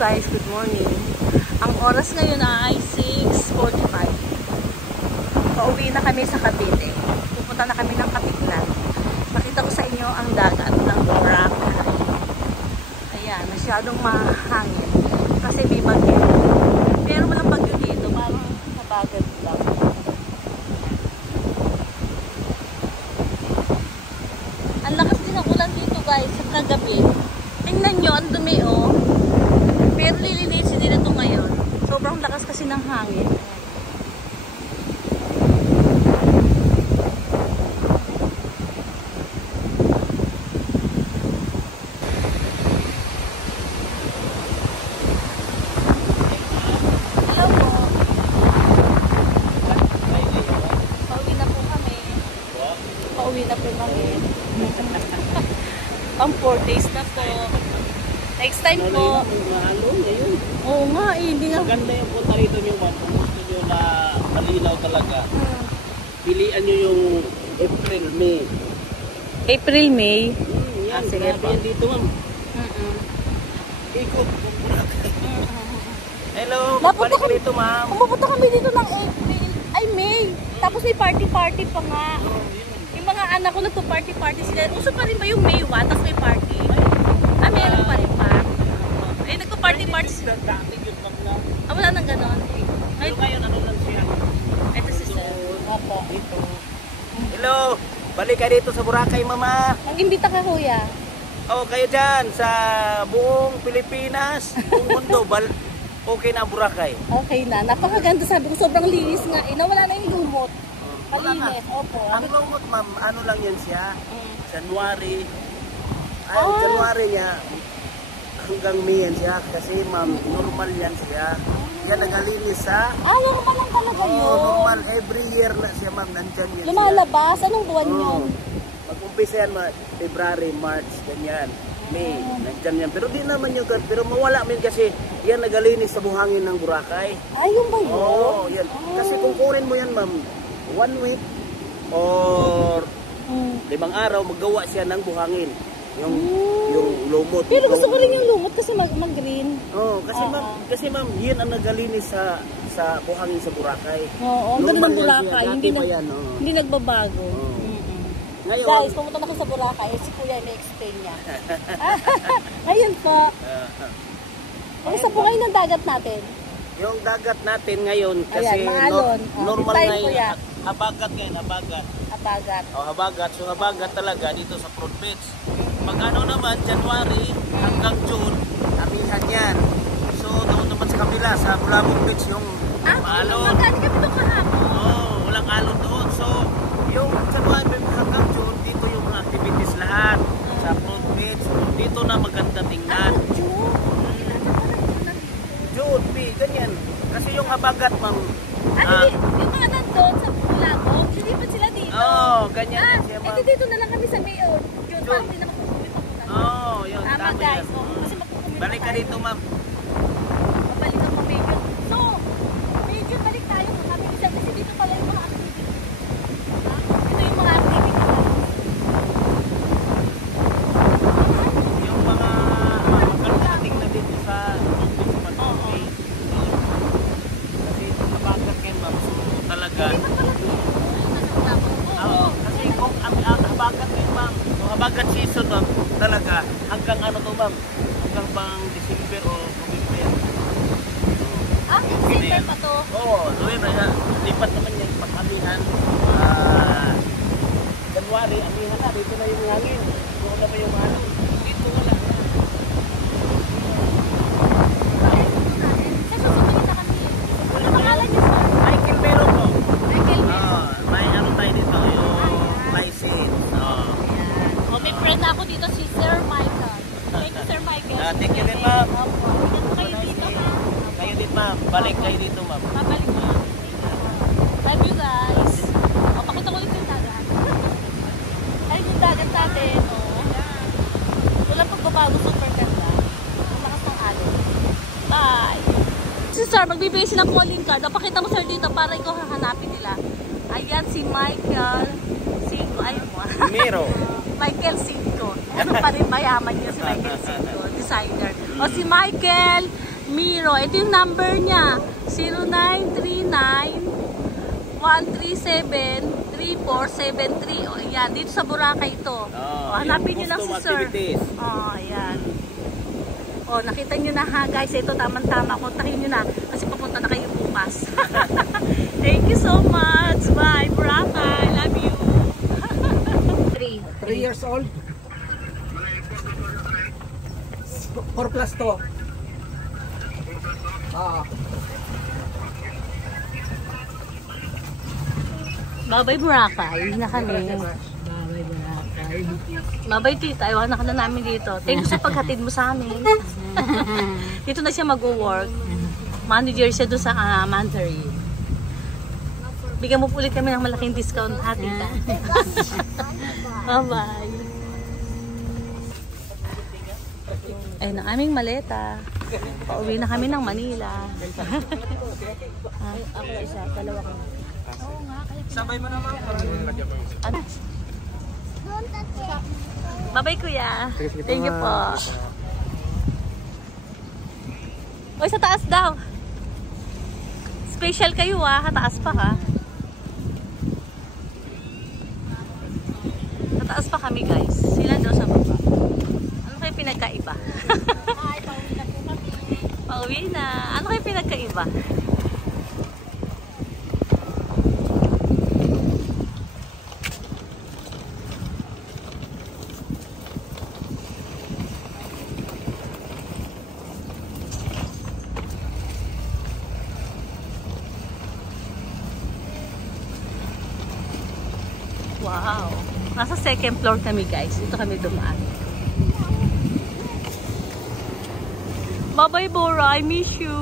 guys, good morning. Ang oras ngayon ay 6:45. Pauwi na kami sa Cavite. Pupunta na kami ng Katiglan. Pakita ko sa inyo ang dagat ng Boracay. Ayan, masyadong mahangin kasi may bagyo. Pero walang bagyo dito, parang nabagat lang. Ang lakas din ng ulan dito guys, sa kagabi. Tingnan nyo, ang dumi oh. Pero lilinisin nila ito ngayon. Sobrang lakas kasi ng hangin. Hello po. Pauwi na po kami. Pauwi na po kami. Pang 4 days na po. Next time po. Oo nga, hindi nga. Maganda yung punta rito nyo, ma'am. Kung gusto nyo na malinaw talaga. Pilian nyo yung April, May. April, May? Yan, sige grabe po. yan dito, ma'am. Ikot. Hello, balik ka rito, ma'am. Pumunta kami dito ng April, ay May. Tapos may party-party pa nga. Yung mga anak ko nagpo-party-party sila. Uso pa rin ba yung May 1, tapos may party? Meron pa rin pa. Eh, nagpo-party-party sila. Wala nang ganon. Pero ngayon, ano lang siya? Ito si Sir. Opo, ito. Hello, balik ka dito sa Boracay, mama. Mag-imbita ka, kuya. Oh, kayo dyan, sa buong Pilipinas, buong mundo, okay na ang Boracay. Okay na. Napakaganda, sabi ko. Sobrang linis nga. Nawala na yung lumot. Malinis. Opo. Ang lumot, ma'am, ano lang yan siya? January. January niya, hanggang May yan siya. Kasi, ma'am, normal yan siya. Yan nagalinis sa... normal lang talaga yun. Normal. Every year na siya, ma'am. Nandyan yan siya. Lumalabas? Anong buwan yun? Mag-umpisa yan, February, March, ganyan. May, nandyan yan. Pero di naman yun, pero mawala min kasi yan nagalinis sa buhangin ng Boracay. Yung ba yun? Oo, yan. Kasi kung kunin mo yan, ma'am, 1 week or 5 araw, maggawa siya ng buhangin. Yung lumot. Pero gusto ko rin yung lumot kasi mag-green. Oo, kasi ma'am, yan ang nagalinis sa buhangin sa Boracay. Oo, ang ganda ng Boracay. Hindi nagbabago. Ngayon, guys, pumunta na ako sa Boracay. Si Kuya may explain niya. Ayun po. Kamusta po kayo ng dagat natin? Yung dagat natin ngayon kasi normal na yung habagat ngayon, habagat. Habagat. Habagat. So habagat talaga dito sa front beach. Pag ano naman, January hanggang June, amihan yan. So doon naman sa kabila, sa Bulabog Beach, yung maalon. Magkano kami doon kahapon? Walang alon doon. So yung January hanggang June, dito yung mga activities lahat. Sa front beach, dito na maganda tingnan. June, ganyan. Kasi yung habagat, ma'am. Yung mga nandun sa Bulabog, hindi pa sila dito. Ganyan yan siya, ma'am. Dito na lang kami sa Mayor. June, parang hindi na makapagpapit ako. Yun, tama guys. Kasi balik ka dito, ma'am. Mabalik ako Mayor. So, Mayor, balik tayo. Kami isa kasi dito pala yung mga activity. Ito yung mga activity. Yung mga maganda tingnan dito sa Pag-Uwi. Kasi itong habagat kayo, ma'am. So, talaga. Kasi kung ang habagat kayo, ma'am. So, habagat season, ma'am. Talaga. Hanggang ano to, ma'am? Hanggang bang December o November. December pa to? So yun, lipat naman yung pag-amihan. January, amihan na. Dito na yung hangin. Doon na ba yung ano? Dito wala. Ano pangalan niyo po? Michael meron po. Michael. May ano tayo dito, yung license. May friend ako dito, si Sir Michael. Thank you, Sir Michael. Thank you din, ma'am. Ingat po kayo dito, ha? Kayo din, ma'am. Balik kayo dito, ma'am. Babalik mo. Love you guys. Pakita ko ulit yung dagat. Ayun yung dagat natin. Wala pagbabago, super ganda. Ang lakas ng alon. Bye! Si Sir, magbibigay silang calling card. Pakita mo, Sir, dito para ikaw hahanapin nila. Ayan, si Michael. Miro. Michael Cinco. Ano pa rin mayaman niya si Michael Cinco, designer. O si Michael, Miro. Ito yung number niya. 0939-137-3473. O, ayan. Dito sa Boracay ito. O, hanapin nyo lang si sir. O, ayan. O, nakita nyo na ha, guys. Ito, tamang-tama. Kontakin nyo na. Kasi papunta na kayo bukas. Thank you so much. Bye, Boracay. Love you. 3 years old. 4 plus 2. Bye-bye, Boracay. Hindi na kami. Bye-bye, tita. Iwanan ka na namin dito. Thank you sa paghatid mo sa amin. Dito na siya mag-work. Manager siya doon sa Mandarin. Bigyan mo po ulit kami ng malaking discount, ha, tita? Bye-bye. Ayun ang aming maleta. Pauwi na kami ng Manila. Ako isa, dalawa ka. Oo nga, kaya Sabay mo naman. ano? Bye-bye, kuya. Thank you po. Uy, sa taas daw. Special kayo ha, taas pa ha. Sa taas pa kami guys. Sila daw sa baba. Ano kayo pinagkaiba? Pauwi na. Ano kayo pinagkaiba? Wow. Nasa second floor kami guys. Ito kami dumaan. Bye-bye, Bora. I miss you.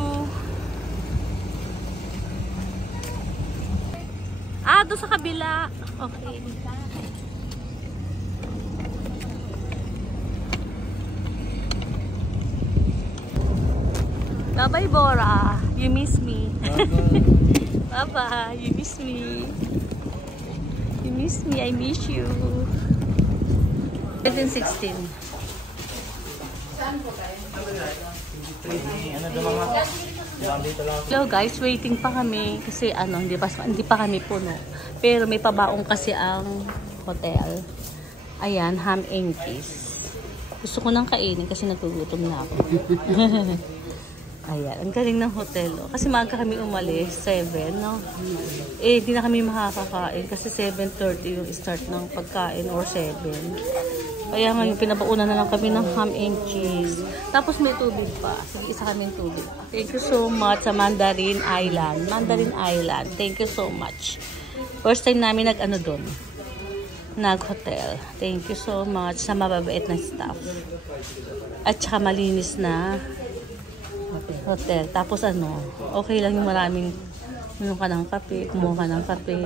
Ah, doon sa kabila. Okay. Bye-bye, Bora. You miss me. Bye-bye. You miss me. You miss me. I miss you. 17-16. Hello guys, waiting pa kami kasi hindi pa kami puno. Pero may pabaong kasi ang hotel. Ayan, ham and cheese. Gusto ko nang kainin kasi nagugutom na ako. Ayan, ang galing ng hotel. Oh. Kasi maaga kami umalis, 7, no? Eh, hindi na kami makakakain kasi 7:30 yung start ng pagkain or 7. Kaya ngayon, pinabauna na lang kami ng ham and cheese. Tapos may tubig pa. Sige, isa kaming tubig. Thank you so much sa Mandarin Island. Mandarin Island. Thank you so much. First time namin doon. Nag-hotel. Thank you so much sa mababait na staff. At saka malinis na hotel. Tapos okay lang yung maraming ka ng kape, kumuha ka ng kape.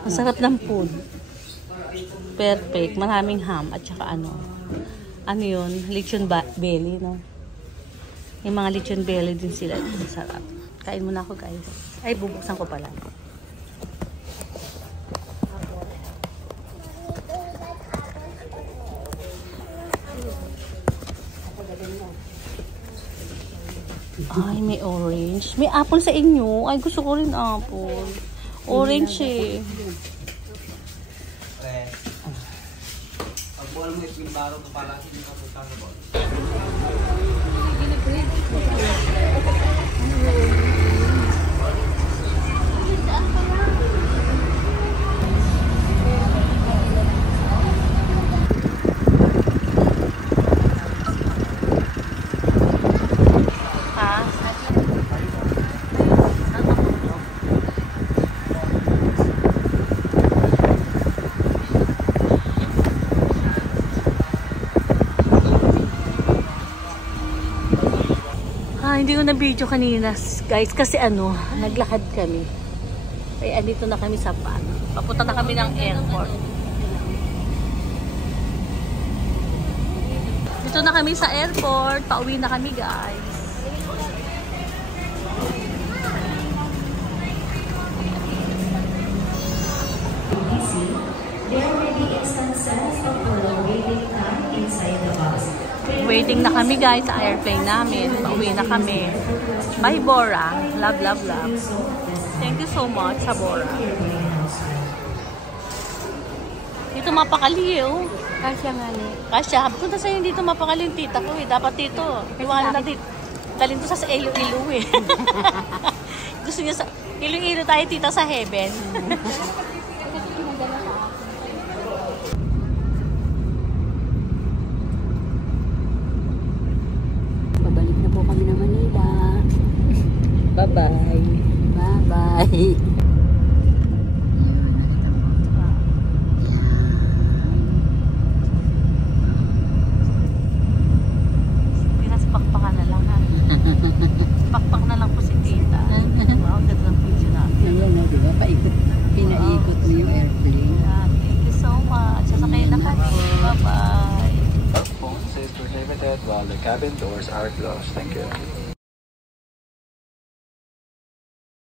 Ang sarap ng food. Perfect. Maraming ham at saka yun, lechon belly, no? Yung mga lechon belly din sila. Sarap. Kain muna ako, guys. Ay, bubuksan ko pala. Ay, may orange. May apple sa inyo. Ay, gusto ko rin apple. Orange eh. Pag buwan mo yung baro ko pala, hindi ka punta na ba? Hindi ko na video kanina guys kasi naglakad kami. Ay, andito na kami sa papunta na kami ng airport. Dito na kami sa airport, pauwi na kami guys. There may be instances of prolonged waiting time inside the bus. Waiting na kami guys sa airplane namin. Pauwi na kami. Bye Bora. Love, love, love. Thank you so much sa Bora. Dito mapakali oh. Kasya nga ni. Kasya, punta sa'yo dito mapakali yung tita ko eh. Dapat dito. Iwanan na dito. Dalhin to sa Iloilo eh. Gusto niya sa Iloilo tayo tita sa heaven. Babalik na po kami ng Manila. Bye-bye. Bye-bye. Pakpakan na lang ha. Pakpak na lang po si tita. Wow, ganda ng video natin. Ayan o, diba? Pinaikot mo yung airplane. Yeah, thank you so much. Sasakay na kami. Bye-bye. Phone says prohibited while the cabin doors are closed. Thank you.